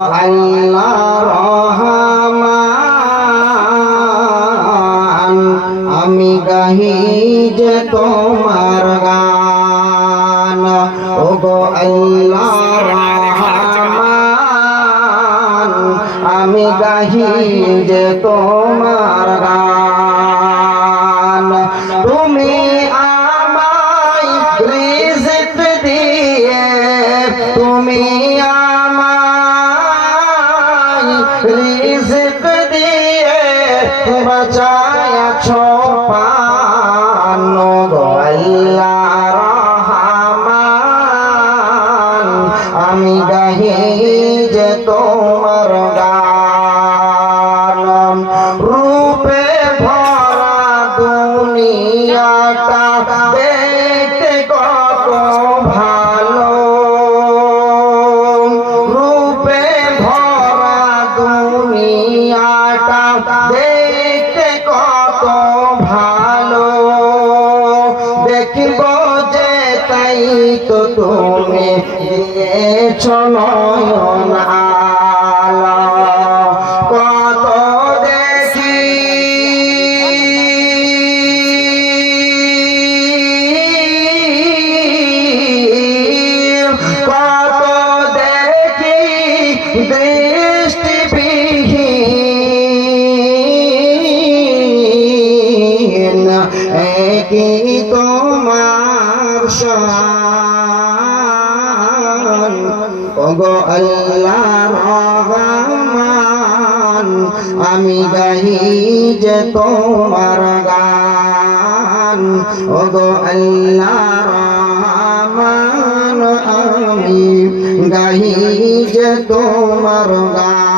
আল্লাহ রহমান আমি গাহি যে তোমার গান ওগো আল্লাহ রহমান আমি গাহি যে তোমার গান তুমি আমায় রিজিক দিয়ে তুমি রিজিক দিয়ে বাঁচায়াছো প্রাণ গো আল্লাহ রহমান আমি গাহি যে তোমার গান রূপে ভরা দুনিয়াটা দেখতে কত ভালো রূপে ভরা দুনিয়াটা দেখতে কত ভালো দেখব যে তাই তো তুমি দিয়েছ নয়ন আলো কত দেখি কত দেখি দৃষ্টিবিহীন একই তোমার শান ওগো আল্লাহ রহমান আমি গাহি যে তোমার গান ওগো আল্লাহ রহমান আমি গাহি যে তোমার গান